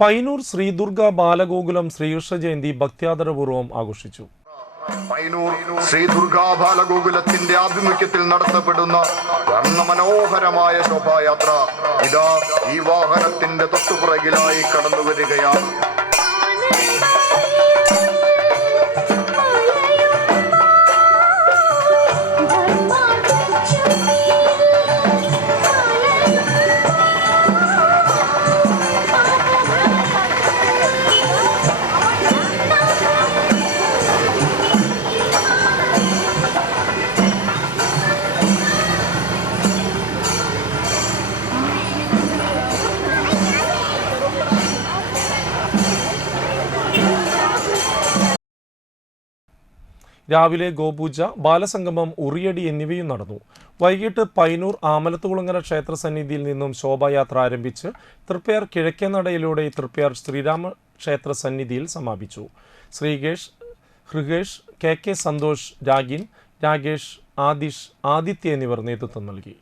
പയ്യന്നൂർ ശ്രീ ദുർഗ ബാലഗോകുലം ശ്രീകൃഷ്ണ ജയന്തി ഭക്ത്യാദരപൂർവ്വം ആഘോഷിച്ചു. പയ്യന്നൂർ ശ്രീ ദുർഗ ബാലഗോകുലത്തിന്റെ ആഭിമുഖ്യത്തിൽ നടത്തപ്പെടുന്ന വർണ്ണമനോഹരമായ ശോഭായാത്ര ഇതാ ഈ വാഹനത്തിന്റെ തൊട്ടുപുറകിലായി കടന്നു വരികയാണ്. രാവിലെ ഗോപൂജ, ബാലസംഗമം, ഉറിയടി എന്നിവയും നടന്നു. വൈകിട്ട് പയ്യന്നൂർ ആമലത്തുകുളങ്ങര ക്ഷേത്ര സന്നിധിയിൽ നിന്നും ശോഭായാത്ര ആരംഭിച്ച് തൃപ്പയാർ കിഴക്കേനടയിലൂടെ തൃപ്പയാർ ശ്രീരാമ ക്ഷേത്ര സന്നിധിയിൽ സമാപിച്ചു. ശ്രീകേഷ്, ഹൃഗേഷ്, കെ സന്തോഷ്, രാഗിൻ, രാഗേഷ്, ആദിഷ്, ആദിത്യ എന്നിവർ നേതൃത്വം നൽകി.